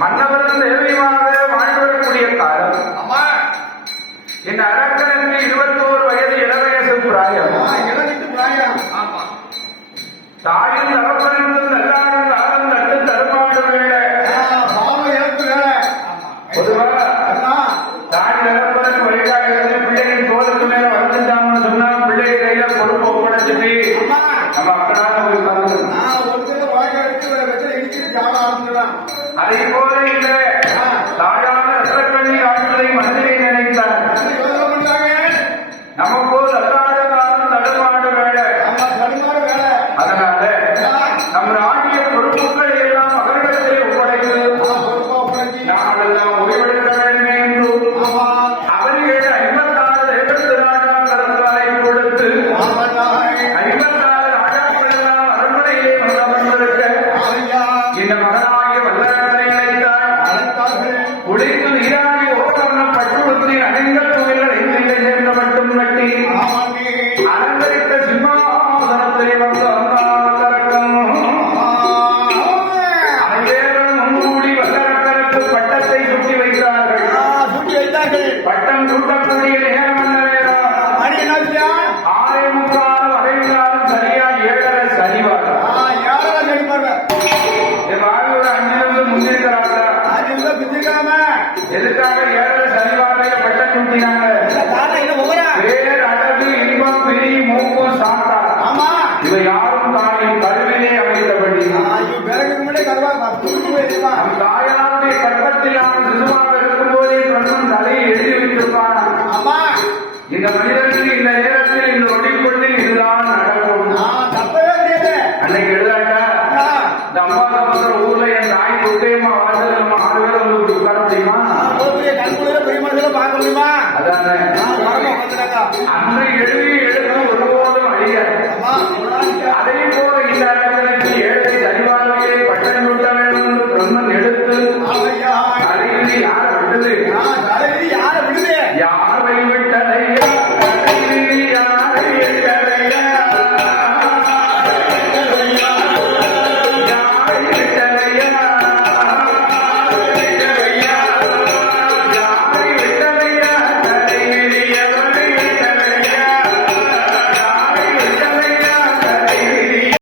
மன்னவர்கள் தேவையாக வாழ்ந்து வரக்கூடிய காலம் என் அரக்கனுக்கு இருபத்தோரு வயது இளவயசு பிராயம். தாயின் தரம் நமக்கோ தட்டாட காலம் தடுமாட வேலை. அதனால நம்ம இவை யாரும் தாயின் தருவிலே அமைந்தபடி கருவா தூக்கி தாயாருடைய கற்பத்திலான சிசுவாக இருக்கும் போதே பிரசன் தலையை எழுதி வைத்திருப்பானா? அம்மா இந்த மனிதனுக்கு இந்த நேரத்தில் இந்த ஒளிக்கொண்டில் இதுதான் நடக்கும். அன்னைக்கு எழுதாட்டா? இந்த அம்மா ஊர்ல என் தாய் முத்தையம்மா வாழ்ந்தது நம்ம ஆறு பேர் வந்து உட்கார முடியுமா பெரிய மனசுல பார்க்க முடியுமா? அதானே. அன்னை எழுதி எழுதும் ஒருபோது